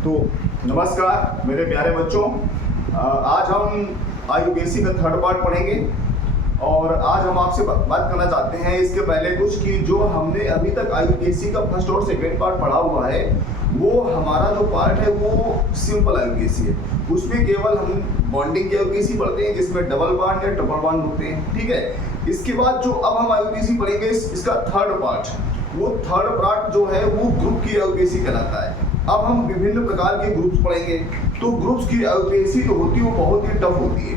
तो नमस्कार मेरे प्यारे बच्चों, आज हम IUPAC का थर्ड पार्ट पढ़ेंगे और आज हम आपसे बात करना चाहते हैं इसके पहले कुछ कि जो हमने अभी तक IUPAC का फर्स्ट और सेकेंड पार्ट पढ़ा हुआ है वो हमारा जो पार्ट है वो सिंपल IUPAC है। उसमें केवल हम बॉन्डिंग के IUPAC पढ़ते हैं जिसमें डबल बॉन्ड या ट्रिपल बॉन्ड होते हैं, ठीक है। इसके बाद जो अब हम IUPAC पढ़ेंगे इसका थर्ड पार्ट, वो थर्ड पार्ट जो है वो ग्रुप की IUPAC कहलाता है। अब हम विभिन्न प्रकार के ग्रुप्स पढ़ेंगे। तो ग्रुप्स की IUPAC जो होती है वो बहुत ही टफ होती है।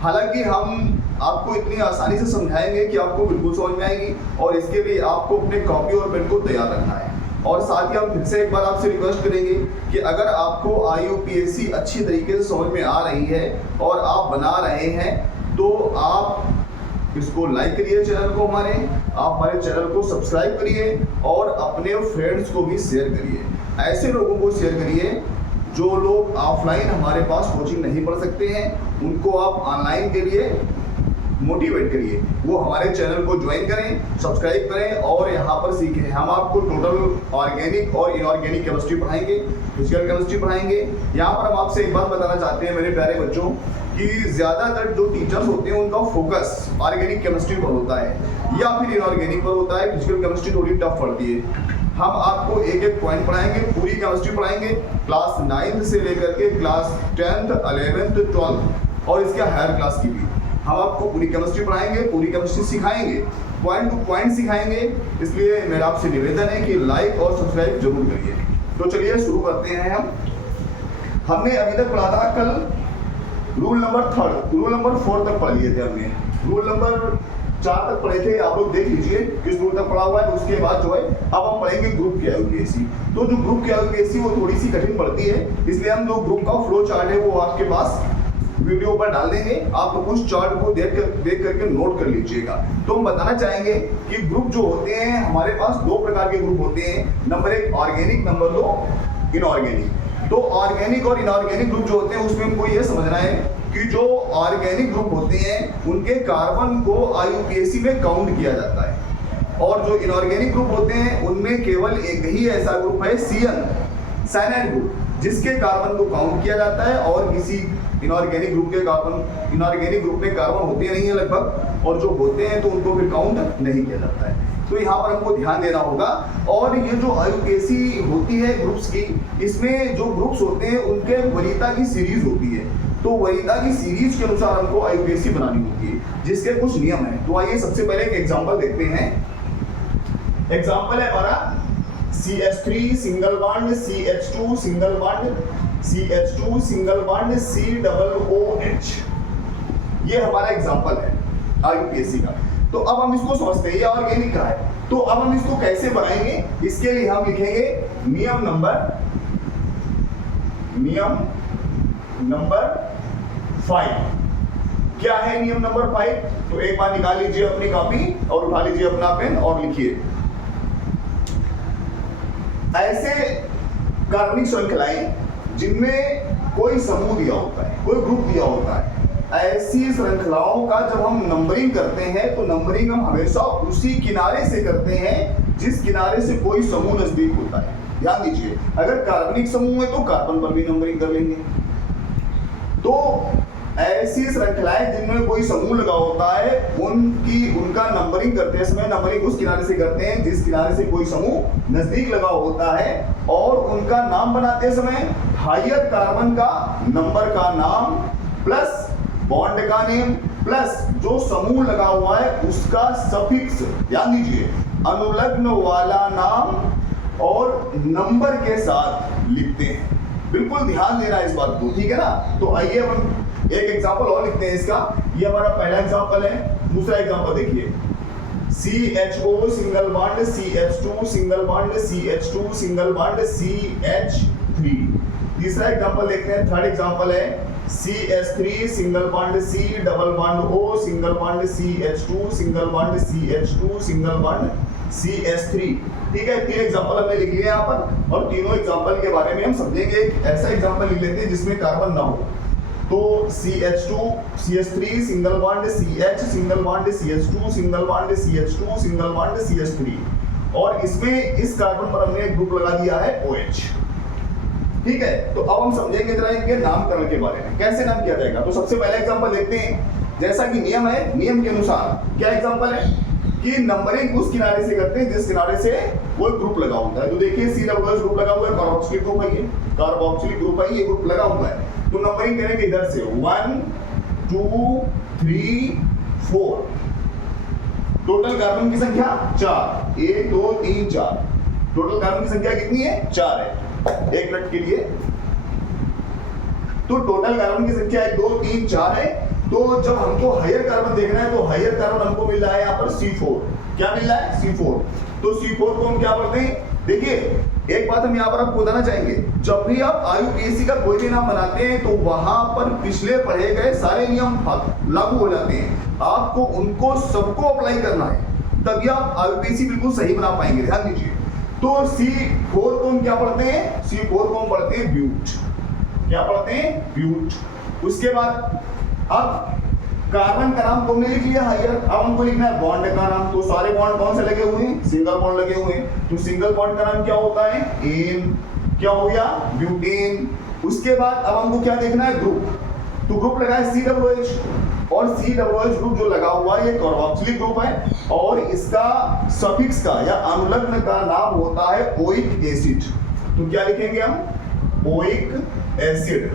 हालांकि हम आपको इतनी आसानी से समझाएंगे कि आपको बिल्कुल समझ में आएगी और इसके लिए आपको अपने कॉपी और पेन को तैयार रखना है। और साथ ही हम फिर से एक बार आपसे रिक्वेस्ट करेंगे कि अगर आपको IUPAC अच्छी तरीके से समझ में आ रही है और आप बना रहे हैं तो आप इसको लाइक करिए, चैनल को आप हमारे चैनल को सब्सक्राइब करिए और अपने फ्रेंड्स को भी शेयर करिए। ऐसे लोगों को शेयर करिए जो लोग ऑफलाइन हमारे पास कोचिंग नहीं पढ़ सकते हैं, उनको आप ऑनलाइन के लिए मोटिवेट करिए। वो हमारे चैनल को ज्वाइन करें, सब्सक्राइब करें और यहाँ पर सीखें। हम आपको टोटल ऑर्गेनिक और इनऑर्गेनिक केमिस्ट्री पढ़ाएंगे, फिजिकल केमिस्ट्री पढ़ाएंगे। यहाँ पर हम आपसे एक बात बताना चाहते हैं मेरे प्यारे बच्चों कि ज़्यादातर जो टीचर्स होते हैं उनका फोकस ऑर्गेनिक केमिस्ट्री पर होता है या फिर इनऑर्गेनिक पर होता है। फिजिकल केमिस्ट्री थोड़ी टफ पड़ती है। हम आपको एक एक पॉइंट पढ़ाएंगे, पूरी केमिस्ट्री पढ़ाएंगे, क्लास 9th से लेकर के क्लास 10th, 11th, 12th और इसके हायर क्लास की भी हम आपको पूरी केमिस्ट्री पढ़ाएंगे, पूरी केमिस्ट्री सिखाएंगे, पॉइंट टू पॉइंट सिखाएंगे। इसलिए मेरा आपसे निवेदन है कि लाइक और सब्सक्राइब जरूर करिए। तो चलिए शुरू करते हैं। हमने अभी तक पढ़ा था कल रूल नंबर 4 तक पढ़ लिए थे हमने। रूल नंबर 4 तक पढ़े थे, आप लोग देख लीजिए किस रूल तक पढ़ा हुआ है। उसके बाद जो है अब हम पढ़ेंगे ग्रुप की IUPAC। तो जो ग्रुप की IUPAC वो थोड़ी सी कठिन पड़ती है, इसलिए हम जो ग्रुप का फ्लो चार्ट है वो आपके पास वीडियो पर डाल देंगे। आप उस चार्ट को देख करके नोट कर लीजिएगा। तो हम बताना चाहेंगे कि ग्रुप जो होते हैं हमारे पास दो प्रकार के ग्रुप होते हैं। Number 1 organic, number 2 inorganic. तो ऑर्गेनिक और इनऑर्गेनिक ग्रुप जो होते हैं उसमें हमको ये समझना है कि जो ऑर्गेनिक ग्रुप होते हैं उनके कार्बन को IUPAC में काउंट किया जाता है और जो इनऑर्गेनिक ग्रुप होते हैं उनमें केवल एक ही ऐसा ग्रुप है साइनाइड ग्रुप, जिसके कार्बन को काउंट किया जाता है और किसी इनऑर्गेनिक ग्रुप में कार्बन होते नहीं है लगभग, और जो होते हैं तो उनको फिर काउंट नहीं किया जाता है। तो यहाँ पर हमको ध्यान देना होगा। और ये जो IUPAC होती है ग्रुप्स की, इसमें जो ग्रुप्स होते हैं उनके वरीयता की सीरीज होती है। तो वरीयता की सीरीज के अनुसार हमको IUPAC बनानी होती है जिसके कुछ नियम हैं। तो आइए सबसे पहले एक एग्जांपल देखते हैं। एग्जांपल है हमारा CH3 single bond CH2 single bond CH2 single bond COOH। ये हमारा एग्जांपल है IUPAC का। तो अब हम इसको समझते हैं, ये ऑर्गेनिक का है। तो अब हम इसको कैसे बनाएंगे, इसके लिए हम लिखेंगे नियम नंबर 5। क्या है नियम नंबर 5? तो एक बार निकाल लीजिए अपनी कॉपी और उठा लीजिए अपना पेन और लिखिए। ऐसे कार्बनिक श्रृंखलाएं जिनमें कोई समूह दिया होता है, कोई ग्रुप दिया होता है, ऐसी श्रृंखलाओं का जब हम नंबरिंग करते हैं तो नंबरिंग हम हमेशा उसी किनारे से करते हैं जिस किनारे से कोई समूह नजदीक होता है। ध्यान दीजिए, अगर कार्बनिक समूह है तो कार्बन पर भी नंबरिंग कर लेंगे। तो ऐसी श्रृंखलाएं जिनमें कोई समूह लगा होता है उनका नंबरिंग करते समय नंबरिंग उस किनारे से करते हैं जिस किनारे से कोई समूह नजदीक लगा होता है, और उनका नाम बनाते समय हायर कार्बन का नंबर का नाम प्लस बॉन्ड का नेम प्लस जो समूह लगा हुआ है उसका सफिक्स, ध्यान दीजिए, अनुलग्न वाला नाम और नंबर के साथ लिखते हैं। बिल्कुल ध्यान देना इस बात को, ठीक है ना। तो आइए हम एक एग्जांपल और लिखते हैं इसका। ये हमारा पहला एग्जांपल है। दूसरा एग्जांपल देखिए, CHO single bond CH2 single bond CH2 single bond CH3। तीसरा एग्जांपल देखते हैं, थर्ड एग्जांपल है CH3 single bond C double bond O single bond CH2 single bond CH2 single bond CH3। ठीक है, 3 example हमने लिख लिए यहाँ पर और तीनों एग्जांपल के बारे में हम समझेंगे। एक ऐसा एग्जांपल लिख लेते हैं जिसमें कार्बन ना हो। तो CH2 CH3 single bond CH single bond CH2 single bond CH2 single bond CH3, और इसमें इस कार्बन पर हमने एक ग्रुप लगा दिया है OH। ठीक है, तो अब हम समझेंगे जरा इनके नामकरण के बारे में, कैसे नाम किया जाएगा। तो सबसे पहले एग्जांपल देखते हैं। जैसा कि नियम है, नियम के अनुसार क्या एग्जांपल है कि नंबरिंग उस किनारे से करते हैं जिस किनारे से कोई ग्रुप लगा होता है। तो देखिए COOH ग्रुप लगा हुआ है, कार्बोक्सिलिक ग्रुप है, ये कार्बोक्सिलिक ग्रुप है, ये ग्रुप लगा हुआ है। तो नंबरिंग करेंगे इधर से 1 2 3 4। टोटल कार्बन की संख्या 4, 1 2 3 4। टोटल कार्बन की संख्या कितनी है? 4 है। एक मिनट के लिए, तो टोटल कार्बन की संख्या 1 2 3 4 है। तो जब हमको हायर कार्बन देखना है तो हायर कार्बन हमको मिल रहा है यहाँ पर C4। क्या मिल रहा है? C4। तो C4 को हम क्या बोलते हैं? देखिए एक बात हम यहाँ पर आपको बताना चाहेंगे, जब भी आप IUPAC का कोई भी नाम बनाते हैं तो वहां पर पिछले पढ़े गए सारे नियम लागू हो जाते हैं। आपको उनको सबको अप्लाई करना है, तभी आप IUPAC बिल्कुल सही बना पाएंगे। ध्यान दीजिए। तो C4 को हम क्या पढ़ते हैं? C4 को हम पढ़ते हैं ब्यूट। क्या पढ़ते हैं? ब्यूट। उसके बाद अब कार्बन का नाम तुमने लिख लिया हायर, अब हमको लिखना है बॉन्ड का नाम। तो सारे बॉन्ड कौन से लगे हुए हैं? सिंगल बॉन्ड लगे हुए हैं। तो सिंगल बॉन्ड का नाम क्या होता है? एन। क्या हो गया? ब्यूटेन। उसके बाद अब हमको क्या देखना है? ग्रुप। तो ग्रुप लगा है COOH, और COOH ग्रुप जो लगा हुआ है ये कार्बोक्सिलिक ग्रुप है, और इसका सफिक्स का या अनुलग्न का नाम होता है ओइक एसिड। तो क्या लिखेंगे हम? Oic acid.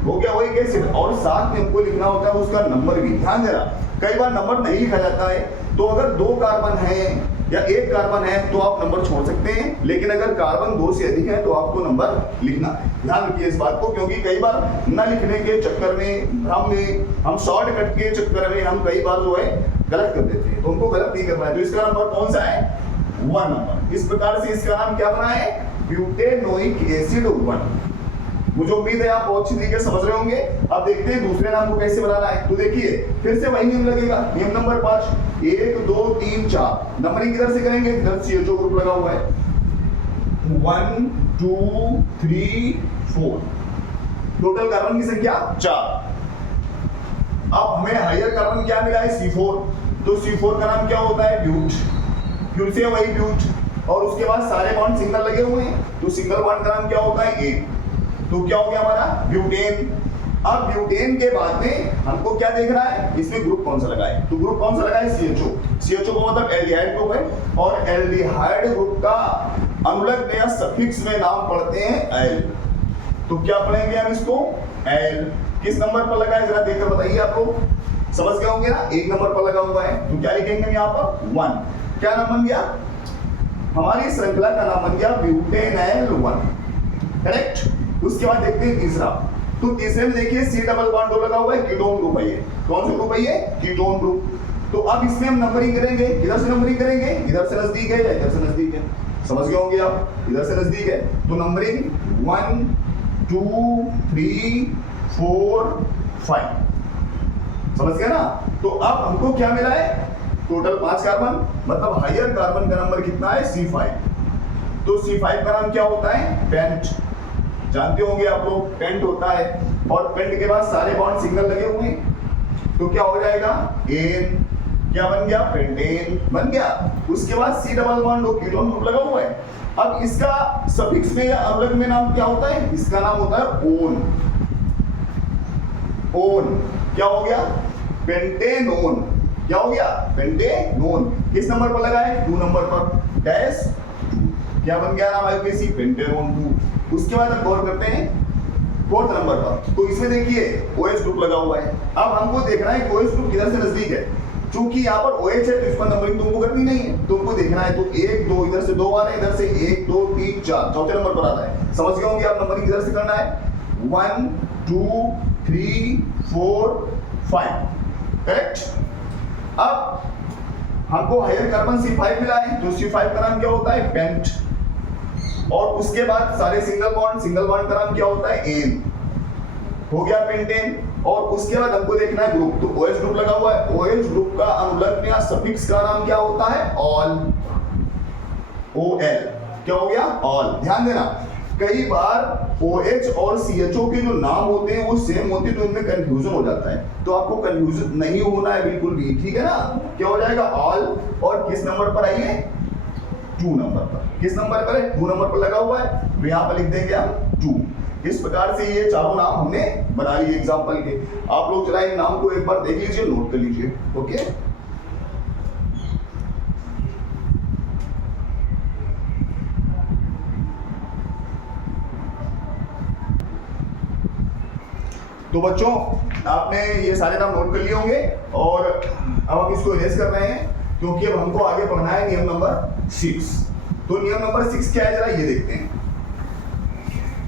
हो गया ओइक एसिड। और साथ में हमको लिखना होता है उसका नंबर भी। ध्यान देना, कई बार नंबर नहीं लिखा जाता है। तो अगर 2 कार्बन है या 1 कार्बन है तो आप नंबर छोड़ सकते हैं, लेकिन अगर कार्बन 2 से अधिक है तो आपको नंबर लिखना है। ध्यान रखिए इस बात को, क्योंकि कई बार न लिखने के चक्कर में, भ्रम में, हम शॉर्टकट के चक्कर में हम कई बार जो है गलत कर देते हैं। तो उनको गलत नहीं करना है। तो इसका नंबर कौन सा है? 1 नंबर। इस प्रकार से इसका नाम क्या बना है? Butanoic acid 1। मुझे उम्मीद है आप बहुत अच्छी तरीके से समझ रहे होंगे। अब देखते हैं दूसरे नाम को कैसे बनाना है। तो देखिए फिर से वही नियम लगेगा। नियम नंबर 5, 1 2 3 4। नंबरिंग किधर से करेंगे? इधर CHO ग्रुप लगा हुआ है, 1 2 3 4। टोटल कार्बन की संख्या 4। अब हमें हायर कार्बन क्या मिला है? C4। तो C4 का नाम क्या होता है? ब्यूट। फिर से वही ब्यूट, और उसके बाद सारे बॉन्ड सिंगल लगे हुए हैं। तो सिंगल बॉन्ड का नाम क्या होता है? A। तो क्या हो गया हमारा? ब्यूटेन। अब ब्यूटेन के बाद में हमको क्या देखना है? इसमें ग्रुप कौन सा लगा है? तो ग्रुप कौन सा लगा है? CHO। CHO को मतलब एल्डिहाइड ग्रुप है, और एल्डिहाइड ग्रुप का अनुलग्न या सफिक्स में नाम पढ़ते हैं एल। तो क्या पढ़ेंगे हम इसको? एल। किस नंबर पर लगा है जरा देखकर बताइए। आप लोग समझ गए होंगे ना, 1 नंबर पर लगा हुआ है। तो क्या लिखेंगे हम यहाँ पर? 1। क्या नाम बन गया? हमारी श्रृंखला का नाम बन गया ब्यूटेनॉल 1। करेक्ट। उसके बाद देखते हैं तीसरा। तो तीसरे में देखिए C डबल बॉन्ड लगा हुआ है, कीटोन ग्रुप है ये। कौन सा ग्रुप है ये? Ketone group. तो अब इसमें हम नंबरिंग करेंगे। किधर से नंबरिंग करेंगे? इधर से नजदीक है या इधर से नजदीक है? समझ गए होंगे आप, इधर से नजदीक है। तो नंबरिंग 1 2 3 4 5। समझ गए ना? तो अब हमको क्या मिला है? टोटल 5 कार्बन, मतलब हायर कार्बन का नंबर कितना है? C5। तो C5 का नाम क्या होता है? पेंट। जानते होंगे आप लोग, पेंट होता है, और पेंट के बाद सारे बॉन्ड सिंगल लगे हुए हैं। तो क्या हो जाएगा? एन। क्या बन गया? पेंटेन बन गया। उसके बाद C double bond ketone group लगा हुआ है। अब इसका सफिक्स में या अनुलग्न में नाम क्या होता है? इसका नाम होता है ओन। ओन। क्या हो गया? पेंटेनोन। क्या हो गया? पेंटेनोन। किस नंबर पर लगा है? 2 नंबर पर। डैश 2। क्या बन गया नाम? IUPAC pentanone 2। उसके बाद हम गौर करते हैं 4th नंबर पर। तो इसमें देखिए OH ग्रुप लगा हुआ है। अब हमको देखना है OH ग्रुप किधर से नजदीक है। चूंकि यहाँ पर OH है तो इस पर नंबरिंग तुमको करनी नहीं है, तुमको देखना है। तो 1 2, इधर से 2 आ रहे हैं, इधर से 1 2 3 4, चौथे नंबर पर आता है। समझ गए होंगे आप, नंबरिंग किधर से करना है? 1 2 3 4 5। करेक्ट। अब हमको हायर कार्बन C5 मिला है। तो C5 का नाम क्या होता है? पेंट। और उसके बाद सारे सिंगल बॉन्ड का नाम क्या होता है? एन। हो गया पेंटेन। और उसके बाद हमको देखना है ग्रुप। तो OH ग्रुप लगा हुआ है, OH ग्रुप का अनुलग्न या सफिक्स का नाम क्या होता है? ऑल। OL। क्या हो गया? ऑल। ध्यान देना, कई बार OH और CHO के जो नाम होते हैं वो सेम होते हैं, तो इनमें कंफ्यूजन हो जाता है। तो आपको कंफ्यूजन नहीं होना है बिल्कुल भी, ठीक है ना? क्या हो जाएगा? ऑल। और किस नंबर पर आइए? 2 नंबर पर। किस नंबर पर है? 2 नंबर पर लगा हुआ है। तो यहाँ पर लिख देंगे हम 2। इस प्रकार से ये चारों नाम हमने बना लिए एग्जाम्पल के। आप लोग जरा इन नाम को एक बार देख लीजिए, नोट कर लीजिए। ओके, तो बच्चों आपने ये सारे नाम नोट कर लिए होंगे और अब हम इसको इरेज कर रहे हैं क्योंकि अब हमको आगे पढ़ना है नियम नंबर 6। तो नियम नंबर 6 क्या है, जरा ये देखते हैं।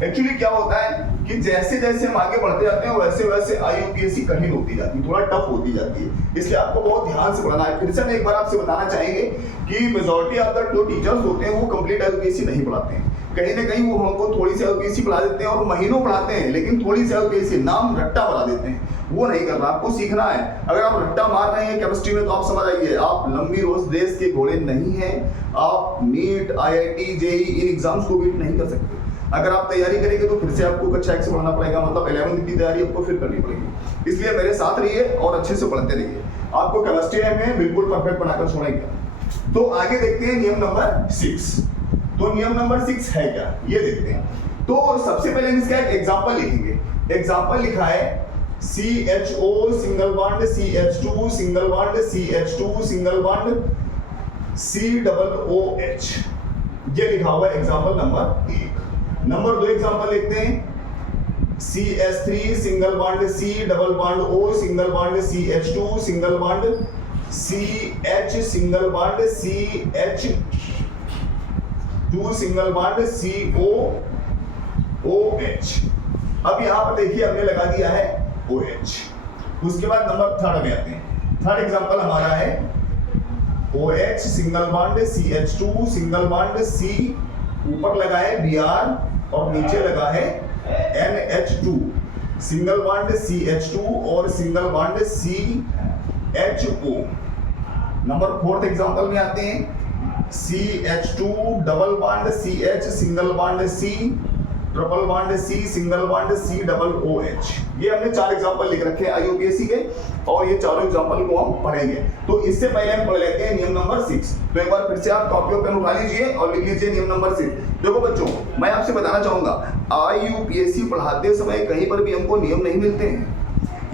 एक्चुअली क्या होता है कि जैसे जैसे हम आगे बढ़ते जाते हैं वैसे वैसे IUPAC कठिन होती जाती है, थोड़ा टफ होती जाती है, इसलिए आपको बहुत ध्यान से पढ़ना है। फिर से हम एक बार आपसे बताना चाहेंगे कि मेजॉरिटी ऑफ द जो टीचर्स होते हैं वो कंप्लीट IUPAC नहीं पढ़ाते हैं। कहीं ना कहीं वो हमको थोड़ी सी IUPAC पढ़ा देते हैं और महीनों पढ़ाते हैं, लेकिन थोड़ी सी IUPAC नाम रट्टा बना देते हैं। वो नहीं करना, आपको सीखना है। अगर आप रट्टा मार रहे हैं केमिस्ट्री में तो आप समझ आइए आप लंबी रोज रेस के घोड़े नहीं हैं। आप नीट, IIT, JEE इन एग्जाम्स को बीट नहीं कर सकते। अगर आप तैयारी करेंगे तो फिर से आपको कक्षा 1 से पढ़ना पड़ेगा, मतलब 11वीं की तैयारी आपको फिर करनी पड़ेगी। इसलिए मेरे साथ रहिए और अच्छे से पढ़ते रहिए, आपको केमिस्ट्री में बिल्कुल परफेक्ट बनाकर छोड़ेंगे। तो आगे देखते हैं नियम नंबर 6। तो नियम नंबर 6 है क्या, ये देखते हैं। तो सबसे पहले इसका एक एग्जाम्पल लिखेंगे। एग्जाम्पल लिखा है CHO single bond CH2 single bond CH2 single bond COOH, ये लिखा हुआ है एग्जाम्पल नंबर 1। नंबर 2 एग्जाम्पल लिखते हैं CH3 single bond C double bond O single bond CH2 single bond CH single bond CH2 single bond COOH। अब यहां पर देखिए हमने लगा दिया है OH। उसके बाद नंबर 3 में आते हैं। थर्ड एग्जाम्पल हमारा है OH single bond CH2 single bond C, ऊपर लगा है Br और नीचे लगा है NH2 सिंगल बॉन्ड CH2 और single bond CHO। Number 4 example में आते हैं CH2 double bond CH single bond C triple bond C single bond C double OH। ये हमने 4 एग्जांपल लिख रखे हैं IUPAC के और ये चारों एग्जांपल को हम पढ़ेंगे। तो इससे पहले हम पढ़ लेते हैं नियम नंबर 6। तो एक बार फिर से आप कॉपी और पेन उठा लीजिए और लिख लीजिए नियम नंबर 6। देखो बच्चों, मैं आपसे बताना चाहूंगा IUPAC पढ़ाते समय कहीं पर भी हमको नियम नहीं मिलते हैं।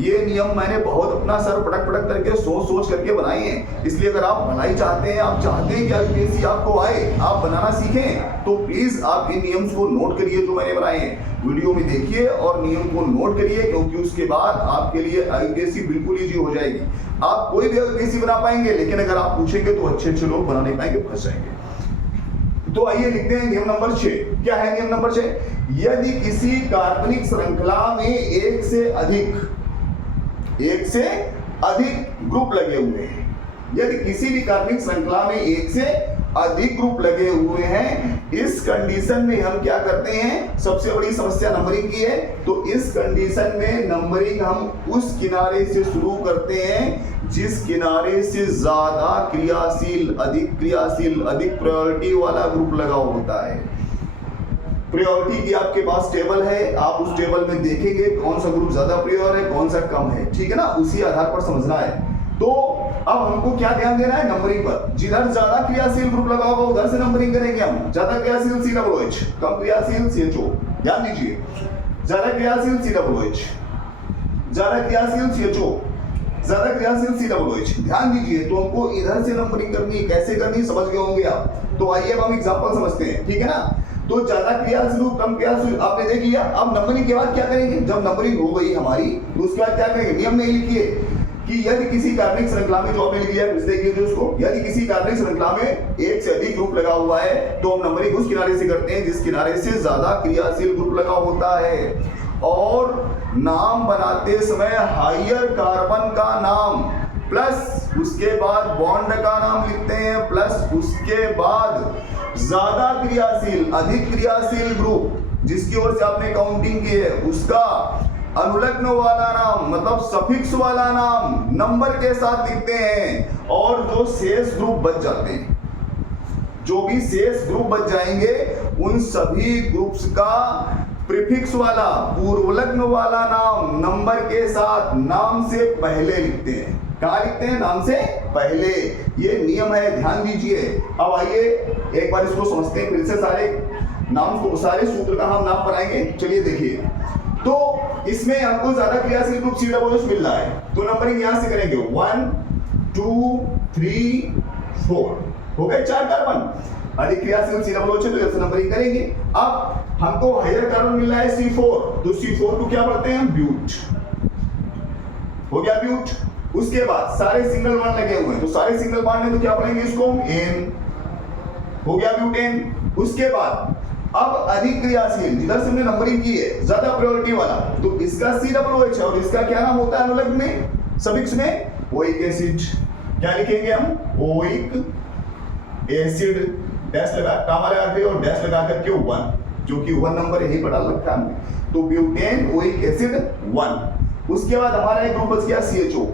ये नियम मैंने बहुत अपना सर पटक पटक करके सोच करके बनाए हैं। इसलिए अगर आप भलाई चाहते हैं, आप चाहते हैं कि IUPAC आपको आए, आप बनाना सीखें, तो प्लीज आप इन नियम्स को नोट करिए जो मैंने बनाए हैं। वीडियो में देखिए और नियम को नोट करिए, क्योंकि उसके बाद आपके लिए IUPAC बिल्कुल ईजी हो जाएगी। आप कोई भी IUPAC बना पाएंगे, लेकिन अगर आप पूछेंगे तो अच्छे लोग बना नहीं पाएंगे, फंस जाएंगे। तो आइए लिखते हैं नियम नंबर 6। क्या है नियम नंबर 6? यदि किसी काल्पनिक श्रृंखला में एक से अधिक ग्रुप लगे हुए हैं, यदि किसी भी काल्पनिक श्रृंखला में एक से अधिक ग्रुप लगे हुए हैं, इस कंडीशन में हम क्या करते हैं? सबसे बड़ी समस्या नंबरिंग की है। तो इस कंडीशन में नंबरिंग हम उस किनारे से शुरू करते हैं जिस किनारे से ज्यादा क्रियाशील, अधिक प्रायोरिटी वाला ग्रुप लगा होता है। प्रायोरिटी की आपके पास टेबल है, आप उस टेबल में देखेंगे कौन सा ग्रुप ज्यादा प्रायोर है, कौन सा कम है, ठीक है ना? उसी आधार पर समझना है। तो अब हमको क्या ध्यान देना है? नंबरिंग पर। जिधर ज्यादा क्रियाशील ग्रुप लगा होगा उधर से नंबरिंग करेंगे हम। ज्यादा क्रियाशील COOH, कम क्रियाशील CHO। ध्यान दीजिए, ज्यादा क्रियाशील COOH, ज्यादा क्रियाशील CHO, ज्यादा क्रियाशील COOH। ध्यान दीजिए, तो हमको इधर से नंबरिंग करनी है। कैसे करनी समझ गए होंगे आप। तो आइए अब हम एग्जांपल समझते हैं, ठीक है ना? तो ज्यादा क्रियाशील कम क्रियाशील आपने देख लिया। अब नंबरिंग के बाद क्या करेंगे? जब नंबरिंग हो गई हमारी तो उसके बाद क्या करेंगे? नियम में लिखिए कि यदि किसी काल्पनिक श्रृंखला में, जो आपने लिख लिया, फिर से देखिए उसको, यदि किसी काल्पनिक श्रृंखला में एक से अधिक ग्रुप लगा हुआ है तो हम नंबरिंग उस किनारे से करते हैं जिस किनारे से ज्यादा क्रियाशील ग्रुप लगा होता है। और नाम बनाते समय हायर कार्बन का नाम प्लस उसके बाद बॉन्ड का नाम लिखते हैं, प्लस उसके बाद ज्यादा क्रियाशील, अधिक क्रियाशील ग्रुप जिसकी ओर से आपने काउंटिंग की है उसका अनुलग्न वाला नाम, मतलब सफिक्स वाला नाम नंबर के साथ लिखते हैं। और जो शेष ग्रुप बच जाते हैं, जो भी शेष ग्रुप बच जाएंगे, उन सभी ग्रुप्स का प्रीफिक्स वाला, पूर्वलग्न वाला नाम नंबर के साथ नाम से पहले लिखते हैं। कहाँ लिखते हैं? नाम से पहले। ये नियम है, ध्यान दीजिए। अब आइए एक बार इसको समझते हैं फिर से सारे। नाम को सारे सूत्र का हम नाम बनाएंगे। चलिए देखिए, तो इसमें हमको ज्यादा क्रियाशील ग्रुप COOH मिल रहा है, तो नंबरिंग यहां से करेंगे 1 2 3 4 हो गए 4 कार्बन। अधिक क्रियाशील COOH है तो ऐसे नंबरिंग करेंगे। अब हमको हायर कार्बन मिल रहा है C4, तो C4 को क्या पढ़ते हैं? ब्यूट। हो गया ब्यूट। उसके बाद सारे सिंगल बॉन्ड लगे हुए हैं, तो सारे सिंगल बॉन्ड में तो क्या पढ़ेंगे इसको? एन। हो गया ब्यूटेन। उसके बाद अब अधिक क्रियाशील, जिधर से हमने नंबरिंग की है ज्यादा प्रायोरिटी वाला, तो इसका COOH है और इसका क्या नाम होता है अनुलग्न में, सफिक्स में? Oic acid. क्या लिखेंगे हम? ओइक एसिड, डैश लगा कामा लगा के और डैश लगा करके 1, क्योंकि 1 नंबर यही पर डाल रखा हमने, तो ब्यूटेन ओइक एसिड 1। उसके बाद हमारा एक ग्रुप बच गया CHO,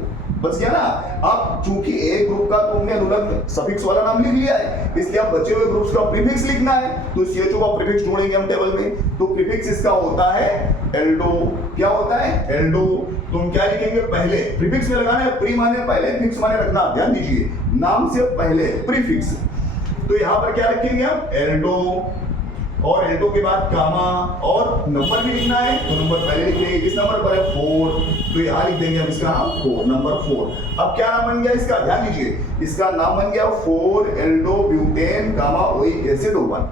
बच गया ना। अब चूंकि एक ग्रुप का तो हमने अनुलग्न सफिक्स वाला नाम लिख लिया है, इसलिए अब बचे हुए ग्रुप्स का प्रीफिक्स लिखना है, तो CHO का प्रीफिक्स ढूंढेंगे हम टेबल में। तो प्रीफिक्स इसका होता है एल्डो। क्या होता है? एल्डो। तो हम क्या लिखेंगे? पहले प्रीफिक्स में लगाना है, प्री माने पहले, फिक्स माने रखना। ध्यान दीजिए, नाम से पहले प्रीफिक्स, तो यहां पर क्या रखेंगे हम? एल्डो। और एल्डो के बाद कामा, और नंबर भी लिखना है, तो नंबर पहले लिख देंगे। किस नंबर पर है? 4, तो यहां लिख देंगे हम इसका नाम 4, नंबर 4। अब क्या नाम बन गया इसका? ध्यान दीजिए, इसका नाम बन गया 4 एल्डो ब्यूटेन कामा ओइक एसिड 1।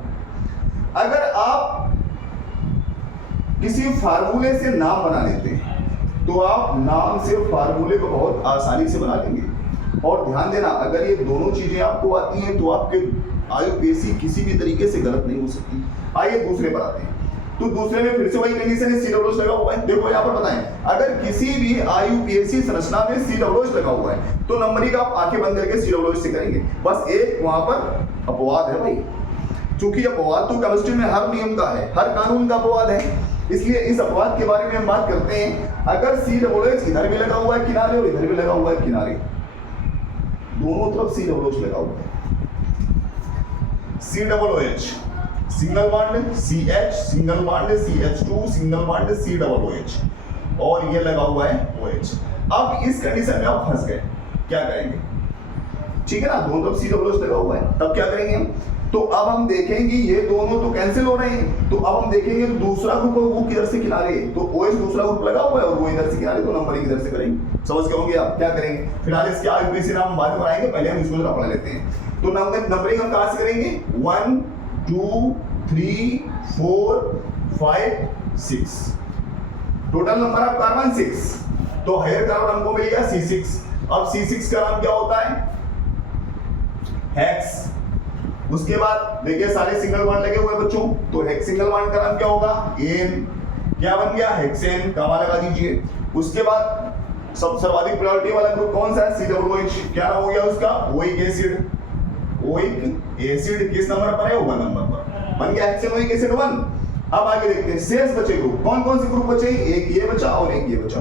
अगर आप किसी फार्मूले से नाम बना लेते हैं, तो आप नाम से फार्मूले को बहुत आसानी से बना लेंगे। और ध्यान देना, अगर ये दोनों चीजें आपको आती हैं तो आपके IUPAC किसी भी तरीके से गलत नहीं हो सकती। आइए दूसरे पर आते हैं। तो दूसरे में फिर से वही कंडीशन है, COOH लगा हुआ है। देखो यहाँ पर बताएं, अगर किसी भी IUPAC संरचना में COOH लगा हुआ है, तो नंबरिंग आप आंखें बंद करके COOH से करेंगे। बस एक वहां पर अपवाद है भाई, क्योंकि अपवाद तो केमिस्ट्री में हर नियम का है, हर कानून का अपवाद है, इसलिए इस अपवाद के बारे में हम बात करते हैं। अगर COOH इधर भी लगा हुआ है किनारे और इधर भी लगा हुआ है किनारे, दोनों तरफ COOH लगा हुआ है। COOH single bond CH, single bond CH2, single bond COOH, और ये लगा हुआ है OH। अब इस कंडीशन में आप फंस गए, क्या करेंगे? ठीक है ना, दोनों तरफ COOH लगा हुआ है, तब क्या करेंगे हम? तो अब हम देखेंगे ये दोनों तो कैंसिल हो रहे हैं, तो अब हम देखेंगे तो दूसरा ग्रुप वो किधर से किनारे, तो OH दूसरा ग्रुप लगा हुआ है और वो इधर से किनारे, तो नंबरिंग इधर से करेंगे। समझ गए होंगे आप क्या करेंगे? फिलहाल इसके IUPAC नाम बाद में बनाएंगे, पहले हम इसको जरा पढ़ लेते हैं। तो नंबरिंग हम कहां से करेंगे? 1 2 3 4 5 6, टोटल नंबर ऑफ कार्बन 6, तो हायर कार्बन हमको मिल गया C6। अब C6 का नाम क्या होता है? हेक्स। उसके बाद देखिए सारे सिंगल बॉन्ड लगे हुए बच्चों, तो हेक्स सिंगल बॉन्ड का नाम क्या होगा? एन। क्या बन गया? हेक्सेन, कामा लगा दीजिए। उसके बाद सब सर्वाधिक प्रायोरिटी वाला ग्रुप कौन सा है? COOH। क्या नाम हो गया उसका? Oic acid. ओइक एसिड किस नंबर पर है? 1 नंबर पर, बन गया हेक्सेन ओइक एसिड 1। अब आगे देखते हैं शेष बचे ग्रुप, कौन कौन से ग्रुप बचे? एक ये बचा और एक ये बचा।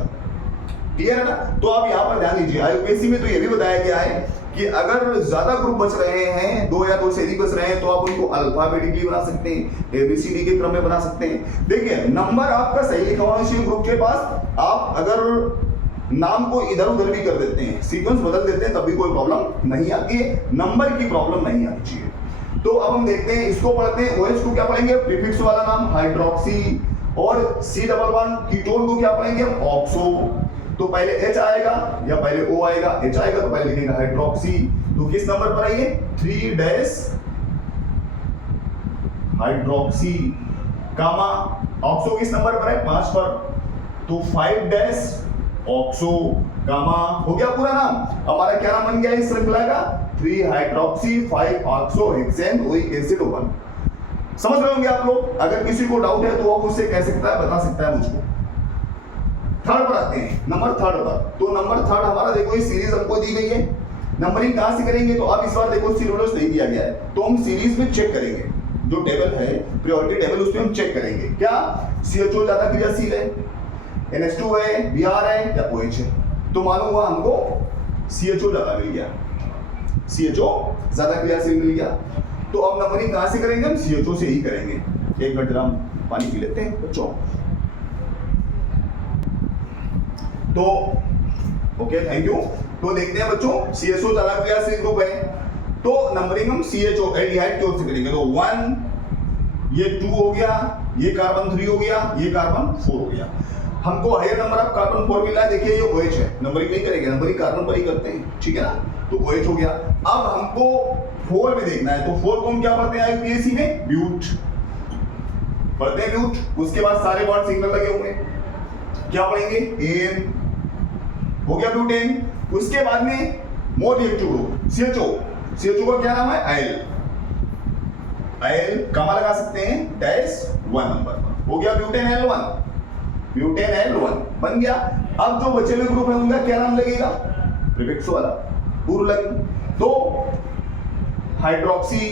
क्लियर है ना? तो आप यहाँ पर ध्यान दीजिए, IUPAC में तो ये भी बताया गया है कि अगर ज्यादा ग्रुप बच रहे हैं, 2 या 2 से अधिक बच रहे हैं, तो आप उनको अल्फाबेटिकली बना सकते हैं, ABCD के क्रम में बना सकते हैं। देखिए नंबर आपका सही लिखा होना चाहिए ग्रुप के पास। आप अगर नाम को इधर उधर भी कर देते हैं, सीक्वेंस बदल देते हैं, तब भी कोई प्रॉब्लम नहीं आती है, नंबर की प्रॉब्लम नहीं आनी चाहिए। तो अब हम देखते हैं, इसको पढ़ते हैं। OH को क्या पढ़ेंगे? प्रीफिक्स वाला नाम हाइड्रोक्सी, और C डबल बॉन्ड कीटोन को क्या पढ़ेंगे? ऑक्सो। तो पहले H आएगा या पहले O आएगा? H आएगा, तो पहले लिखेंगे हाइड्रोक्सी। तो किस नंबर पर आइए? 3 डैश हाइड्रोक्सी, कामा ऑक्सो किस नंबर पर है? 5 पर, तो 5 डैश ऑक्सो, कामा। हो गया पूरा नाम। हमारा क्या नाम बन गया इस श्रृंखला का? 3 hydroxy 5 oxo hexane oic acid 1। समझ रहे होंगे आप लोग। अगर किसी को डाउट है तो वो मुझसे कह सकता है, बता सकता है मुझको। थर्ड पर आते हैं, नंबर 3 पर। तो नंबर 3 हमारा देखो, ये सीरीज हमको दी गई है। नंबरिंग कहां से करेंगे? तो अब इस बार देखो COOH नहीं दिया गया है, तो हम सीरीज में चेक करेंगे। जो टेबल है प्रायोरिटी टेबल, उसमें हम चेक करेंगे क्या CHO ज्यादा क्रियाशील है, NH2 है, Br है या OH है। तो मालूम हुआ हमको CHO ज्यादा मिल गया, CHO ज्यादा क्रियाशील मिल गया। तो अब नंबरिंग कहां से करेंगे? हम CHO से ही करेंगे। एक मिनट जरा हम पानी पी लेते हैं बच्चों। तो ओके, थैंक यू। तो देखते हैं बच्चों, CSO ज्यादा क्रियाशील ग्रुप है, तो नंबरिंग हम CHO एल्डिहाइड की ओर से करेंगे। तो 1 ये 2 हो गया, ये कार्बन 3 हो गया, ये कार्बन 4 हो गया। हमको हायर नंबर ऑफ कार्बन 4 मिला है। देखिए ये OH है, नंबरिंग नहीं करेंगे, नंबरिंग कार्बन पर ही करते हैं, ठीक है ना। तो OH हो गया। अब हमको 4 में देखना है, तो 4 को हम क्या पढ़ते हैं IUPAC में? ब्यूट पढ़ते हैं, ब्यूट। उसके बाद सारे बॉन्ड सिंगल लगे हुए, क्या पढ़ेंगे? एन हो गया, ब्यूटेन। उसके बाद में मोर रिएक्टिव ग्रुप CHO का क्या नाम है? आयल कमा लगा सकते हैं -1 नंबर पर, हो गया ब्यूटेन L1 बन गया। अब जो बचे हुए ग्रुप है उनका क्या नाम लगेगा? प्रीफिक्स वाला पूर्व लग्न। तो हाइड्रोक्सी,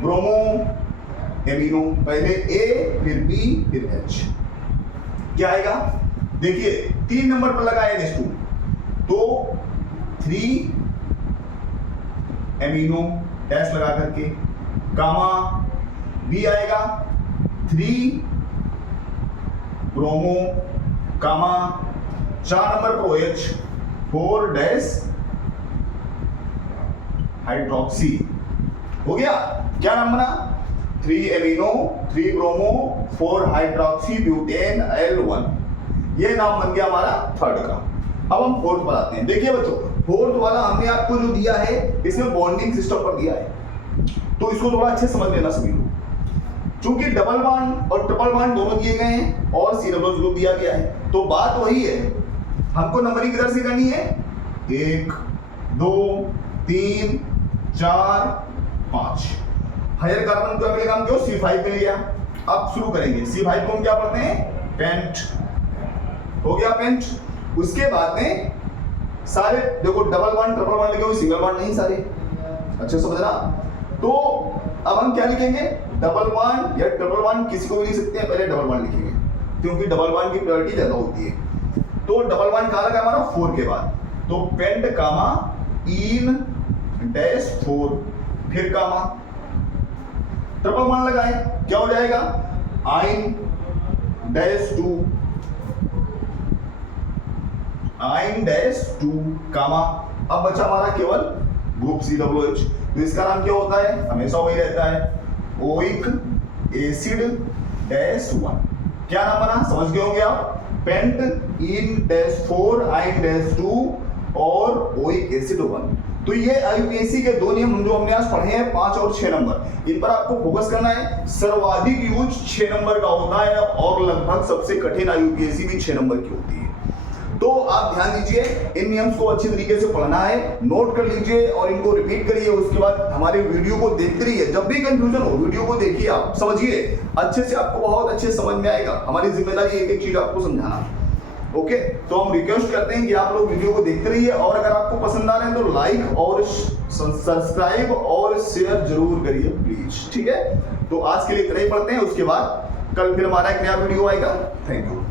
ब्रोमो, एमिनो, पहले A फिर B फिर H, क्या आएगा? देखिए 3 नंबर पर लगा NH2, तो 3 एमिनो डैश लगा करके, गामा B आएगा, 3 ब्रोमो, गामा, 4 नंबर पर OH, 4 डैश हाइड्रोक्सी, हो गया। क्या नाम बना? 3 amino, 3 bromo, 4 hydroxy butane L1, ये नाम बन गया हमारा थर्ड का। अब हम फोर्थ पर आते हैं। देखिए बच्चों, फोर्थ वाला हमने आपको जो दिया है इसमें बॉन्डिंग सिस्टम पर दिया है, तो इसको थोड़ा अच्छे समझ लेना सभी लोग। चूंकि डबल बॉन्ड और ट्रिपल बॉन्ड दोनों दिए गए हैं और C डबल ग्रुप दिया गया है, तो बात वही है, हमको नंबरिंग किधर से करनी है? 1 2 3 4 5। हायर कार्बन को अगले काम क्यों? C5 पे लिया। अब शुरू करेंगे। C5 को हम क्या पढ़ते हैं? पेंट, हो गया पेंट। उसके बाद में सारे देखो डबल बॉन्ड ट्रिपल बॉन्ड लिखे हुए, सिंगल बॉन्ड नहीं सारे, अच्छे समझना। तो अब हम क्या लिखेंगे? डबल बॉन्ड या ट्रिपल बॉन्ड किसी को भी लिख सकते हैं, पहले डबल बॉन्ड लिखेंगे क्योंकि डबल बॉन्ड की प्रायोरिटी ज्यादा होती है। तो डबल बॉन्ड कहां लगा हमारा? 4 के बाद, तो पेंट कामा इन डैश 4 फिर कामा, ट्रिपल बॉन्ड लगाए, क्या हो जाएगा? आइन डैश 2 कामा। अब बचा हमारा केवल ग्रुप COOH, तो इसका नाम क्या होता है? हमेशा वही रहता है, ओइक एसिड डैश 1। क्या नाम बना? समझ गए होंगे आप, पेंट इन डैश 4 आइन डैश 2 और ओइक एसिड 1। तो ये IUPAC के 2 नियम जो हमने आज पढ़े हैं, 5 और 6 नंबर, इन पर आपको फोकस करना है। सर्वाधिक यूज 6 नंबर का होता है और लगभग सबसे कठिन IUPAC भी 6 नंबर की होती है। तो आप ध्यान दीजिए, इन नियम्स को अच्छी तरीके से पढ़ना है, नोट कर लीजिए और इनको रिपीट करिए। उसके बाद हमारे वीडियो को देखते रहिए, जब भी कंफ्यूजन हो वीडियो को देखिए, आप समझिए अच्छे से, आपको बहुत अच्छे समझ में आएगा। हमारी जिम्मेदारी एक एक चीज आपको समझाना। ओके, तो हम रिक्वेस्ट करते हैं कि आप लोग वीडियो को देखते रहिए और अगर आपको पसंद आ रहे हैं तो लाइक और सब्सक्राइब और शेयर जरूर करिए प्लीज, ठीक है। तो आज के लिए इतना ही पढ़ते हैं, उसके बाद कल फिर हमारा एक नया वीडियो आएगा। Thank you.